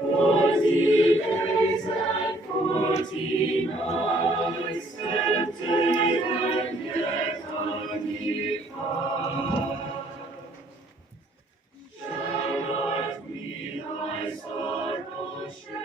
40 days and 40 nights, tempted and yet undefiled. Shall not we thy sorrow share?